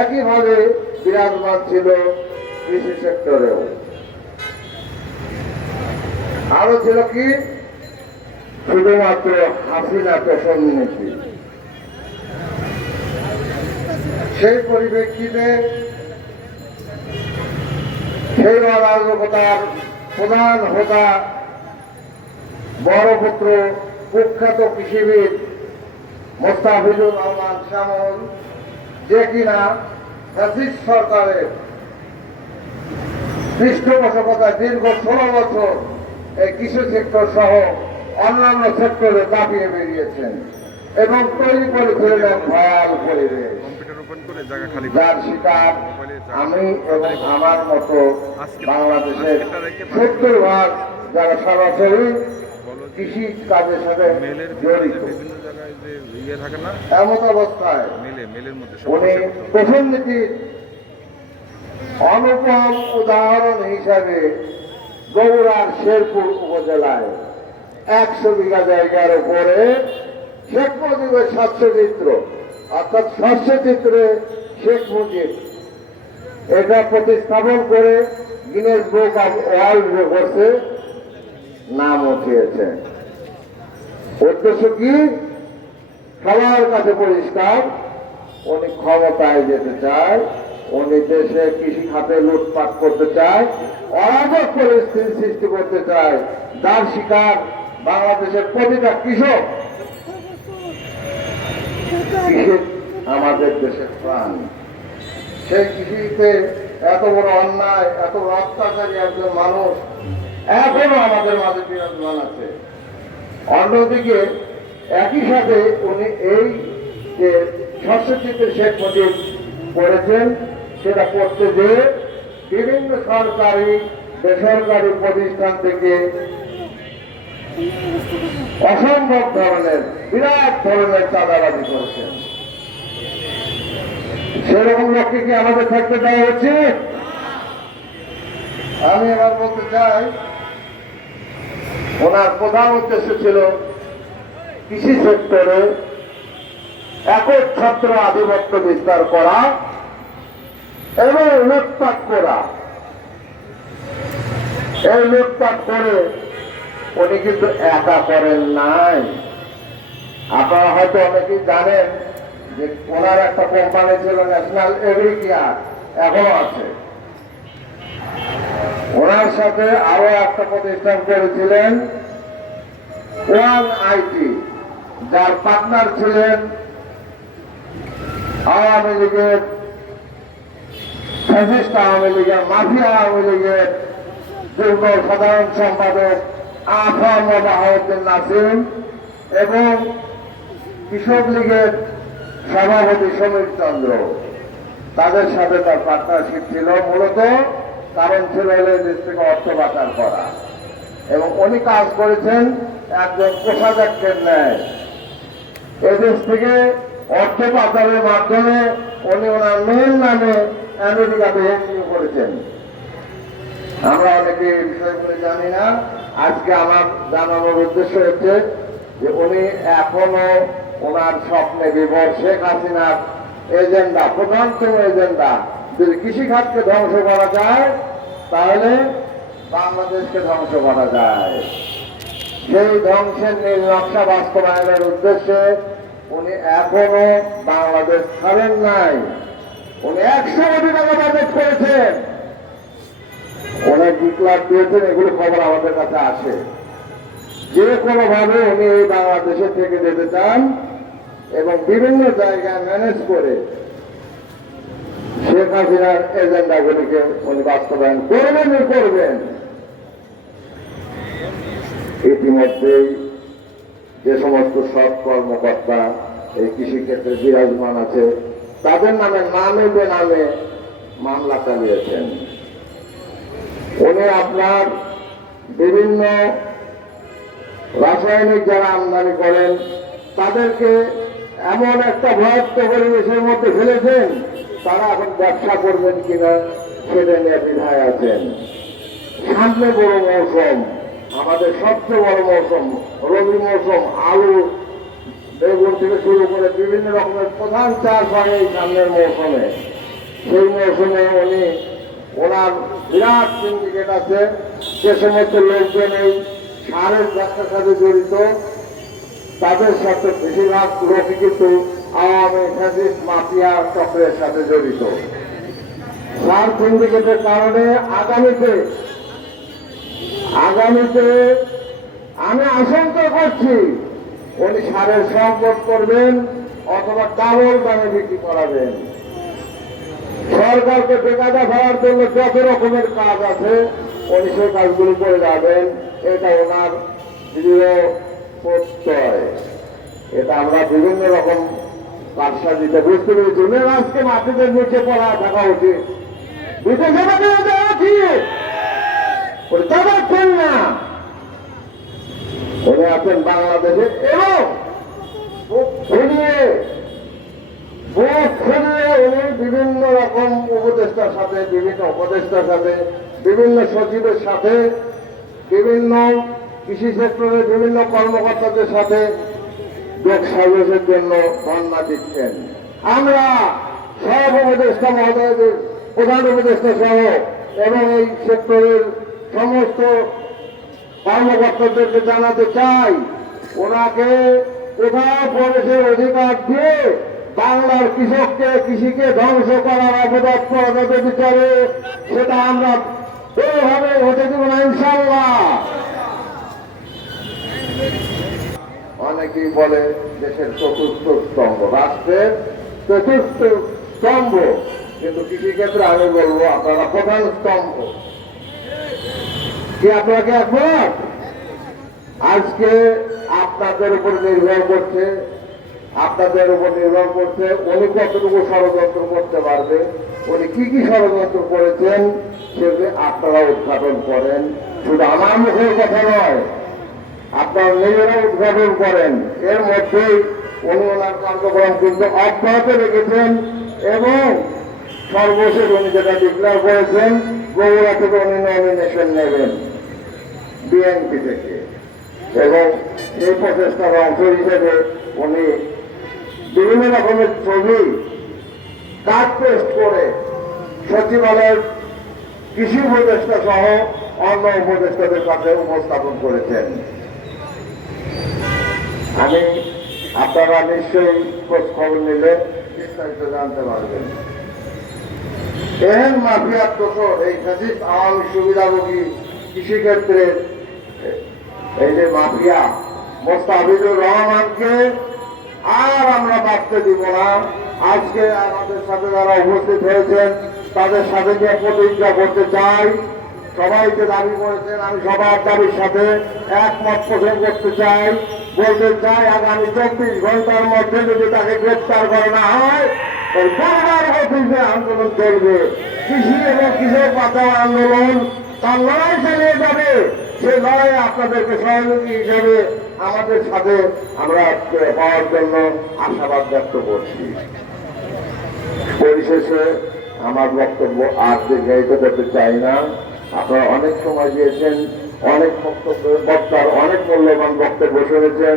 একইভাবে বিরাজমান ছিল কৃষি সেক্টরেও। আরো ছিল কি শুধুমাত্র হাসিনা তোষণ নীতি। সেই পরিপ্রেক্ষিতে সেই অরাজকতার প্রধান হোতা বড় পুত্র কুখ্যাত কৃষিবিদ মোস্তাফিজুর রহমান শ্যামল, যে কিনা ফ্যাসিস্ট সরকারের পৃষ্ঠপোষকতায় দীর্ঘ 16 বছর এই কৃষি সেক্টর সহ অন্যান্য সেক্টরে দাপিয়ে বেরিয়েছেন এবং তৈরি করে ফেললেন ভয়াল পরিবেশ, যার শিকার আমি এবং আমার মতো বাংলাদেশের 70% যারা সরাসরি কৃষি কাজের সাথে জড়িত। এমন অবস্থায় উনি তোষণ নীতির অনুপম উদাহরণ হিসাবে বগুড়ার শেরপুর উপজেলায় 100 বিঘা জায়গার উপরে শেখ মুজিবের সাক্ষ্যচিত্র অর্থাৎ শস্যচিত্রে শেখ মুজিব এটা প্রতিস্থাপন করে গিনেস বুক অব ওয়ার্ল্ড রেকর্ডসে নাম উঠিয়েছে। উদ্দেশ্য কি? সবার কাছে পরিষ্কার, উনি ক্ষমতায় যেতে চায়, উনি দেশে কৃষি খাতে লুটপাট করতে চায়, অরাজক পরিস্থিতি সৃষ্টি করতে চায়, যার শিকার বাংলাদেশের প্রতিটা কৃষক। কৃষি আমাদের দেশের প্রাণ। সেই কৃষিতে এত বড় অন্যায়, এত অত্যাচারী একজন মানুষ এখনো আমাদের মাঝে বিরাজমান আছে। অন্যদিকে একই সাথে উনি এই যে শস্যচিত্রে শেখ মুজিব করেছেন সেটা করতে যে বিভিন্ন সরকারি বেসরকারি প্রতিষ্ঠান থেকে অসম্ভব ধরনের বিরাট ধরনের চাঁদাবাজি করেছেন। সেরকম লোককে কি আমাদের থাকতে দেওয়া উচিত? আমি এবার বলতে চাই, ওনার প্রধান উদ্দেশ্য ছিল কৃষি সেক্টরে একচ্ছত্র আধিপত্য বিস্তার করা এবং লুটপাট করা। এই লুটপাট করে উনি কিন্তু একা করেন নাই। আপনারা হয়তো অনেকেই জানেন যে ওনার একটা কোম্পানি ছিল ন্যাশনাল এগ্রিকেয়ার, এখনো আছে। ওনার সাথে আরো একটা প্রতিষ্ঠান করেছিলেন ওয়ান আইটি, যার পার্টনার ছিলেন আওয়ামী লীগের ফ্যাসিস্ট আওয়ামী লীগের মাফিয়া আওয়ামী লীগের যুগ্ম সাধারণ সম্পাদক আফম বাহাউদ্দিন নাসিম এবং কৃষক লীগের সভাপতি সমীর চন্দ্র। তাদের সাথে তার পার্টনারশিপ ছিল, মূলত কারণ ছিল দেশ থেকে অর্থ পাচার করা। এবং উনি কাজ করেছেন একজন কোষাধ্যক্ষের ন্যায়। এদেশ থেকে অর্থ পাচারের মাধ্যমে উনি ওনার মেয়ের নামে আমেরিকাতে এমপিও করেছেন। আমরা অনেকে এই বিষয়গুলো জানি না। আজকে আমার জানানোর উদ্দেশ্য হচ্ছে যে উনি এখনো ওনার স্বপ্নে বিভোর। শেখ হাসিনার এজেন্ডা, প্রধানতম এজেন্ডা, যদি কৃষিখাতকে ধ্বংস করা যায় তাহলে বাংলাদেশকে ধ্বংস করা যায়। সেই ধ্বংসের নীল নকশা বাস্তবায়নের উদ্দেশ্যে উনি এখনো বাংলাদেশ ছাড়েন নাই। উনি 100 কোটি টাকা বাজেট করেছেন, অনেক ডিক্লার দিয়েছেন, এগুলো খবর আমাদের কাছে আসে। যে কোনোভাবে উনি এই বাংলাদেশে থেকে যেতে চান এবং বিভিন্ন জায়গায় ম্যানেজ করে শেখ হাসিনার এজেন্ডাগুলিকে উনি বাস্তবায়ন করবেন। ইতিমধ্যেই যে সমস্ত সৎ কর্মকর্তা এই কৃষিক্ষেত্রে বিরাজমান আছে তাদের নামে নামে বেনামে মামলা চালিয়েছেন। উনি আপনার বিভিন্ন রাসায়নিক যারা আমদানি করেন তাদেরকে এমন একটা ভয়াক্ত পরিবেশের মধ্যে ফেলেছেন, তারা এখন ব্যবসা করবেন কিনা সেটা নিয়ে দ্বিধায় আছেন। সামনে বড় মৌসুম, আমাদের সবচেয়ে বড় মৌসুম রবি মৌসুম, আলু বেগুন থেকে শুরু করে বিভিন্ন রকমের প্রধান চাষ হয় এই সামনের মৌসুমে। সেই মৌসুমে উনি ওনার বিরাট সিন্ডিকেট আছে, যে সমস্ত লোকজন এই সারের ব্যবসার সাথে জড়িত তাদের সাথে বেশিরভাগ লোকই কিন্তু আওয়ামী ফ্যাসিস্ট মাফিয়া চক্রের সাথে জড়িত। সার সিন্ডিকেটের কারণে আগামীতে আমি আশঙ্কা করছি উনি সারের সম্পদ করবেন অথবা ডাবল দামে বিক্রি করাবেন। সরকারকে বেকায়দা ফেলার জন্য যত রকমের কাজ আছে উনি সেই কাজগুলো করে যাবেন, এটা ওনার দৃঢ় প্রত্যয়। এটা আমরা বিভিন্ন রকম কারসাজিতে বুঝতে পেরেছি। উনি আজকে মাটিদের নিচে পড়া থাকা উচিত, বিদেশে দেওয়া উচিত, চালাচ্ছেন না। উনি আছেন বাংলাদেশে এবং বুক ফুলিয়ে উনি বিভিন্ন রকম উপদেষ্টার সাথে, বিভিন্ন সচিবের সাথে, বিভিন্ন কৃষি সেক্টরের বিভিন্ন কর্মকর্তাদের সাথে যোগ সাজসের জন্য ধর্ণা দিচ্ছেন। আমরা সব উপদেষ্টা মহোদয়দের, প্রধান উপদেষ্টা সহ এবং এই সেক্টরের সমস্ত কর্মকর্তাদেরকে জানাতে চাই, ওনাকে কোথাও প্রবেশের অধিকার দিয়ে বাংলার কৃষিকে ধ্বংস করার অপরাধ করা বিচারে সেটা আমরা কোনোভাবে হতে দেব না, ইনশাল্লাহ। অনেকেই বলে দেশের চতুর্থ স্তম্ভ, রাষ্ট্রের চতুর্থ স্তম্ভ, কিন্তু কৃষিক্ষেত্রে আমি বলবো আপনারা প্রধান স্তম্ভ। কি আপনাকে একমত? আজকে আপনাদের উপর নির্ভর করছে উনি কতটুকু ষড়যন্ত্র করতে পারবে, উনি কি কি ষড়যন্ত্র করেছেন সেগুলো আপনারা উদ্ঘাটন করেন। শুধু আমার মুখের কথা নয়, আপনারা নিজেরা উদ্ঘাটন করেন। এর মধ্যেই উনি ওনার কার্যক্রম কিন্তু অব্যাহত রেখেছেন এবং সর্বশেষ উনি যেটা ডিক্লেয়ার করেছেন, বগুড়া থেকে উনি নমিনেশন নেবেন বিএনপি থেকে, এবং এই প্রচেষ্টার অংশ হিসেবে উনি বিভিন্ন রকমের ছবি কার্ড পেস্ট করে সচিবালয়ের কৃষি উপদেষ্টা সহ অন্য উপদেষ্টাদের কাছে উপস্থাপন করেছেন। আপনারা নিশ্চয়ই খোঁজ খবর নিলে বিস্তারিত জানতে পারবেন। এহেন মাফিয়ার দোষর এই ফ্যাসিস্ট আওয়ামী সুবিধাভোগী কৃষিক্ষেত্রে এই যে মাফিয়া মোস্তাফিজুর রহমানকে আর আমরা বাঁচতে দিব না। আজকে আমাদের সাথে যারা উপস্থিত হয়েছেন তাদের সাথে যে প্রতিজ্ঞা করতে চাই, সবাইকে দাবি করেছেন, আমি সবার দাবির সাথে একমত পোষণ করতে চাই, বলতে চাই আগামী 24 ঘন্টার মধ্যে যদি তাকে গ্রেপ্তার করা না হয় বারবার অফিসে আন্দোলন চলবে। কৃষি এবং কৃষক বাঁচাও আন্দোলন তার লড়াই চালিয়ে যাবে। সে লড়াই আপনাদেরকে সহযোগী হিসাবে আমাদের সাথে আমরা পাওয়ার জন্য আশাবাদ ব্যক্ত করছি। পরিশেষে আমার বক্তব্য আর দীর্ঘায়িত করতে চাই না। আপনারা অনেক সময় দিয়েছেন, অনেক বক্তার অনেক মূল্যবান বক্তব্য শুনেছেন।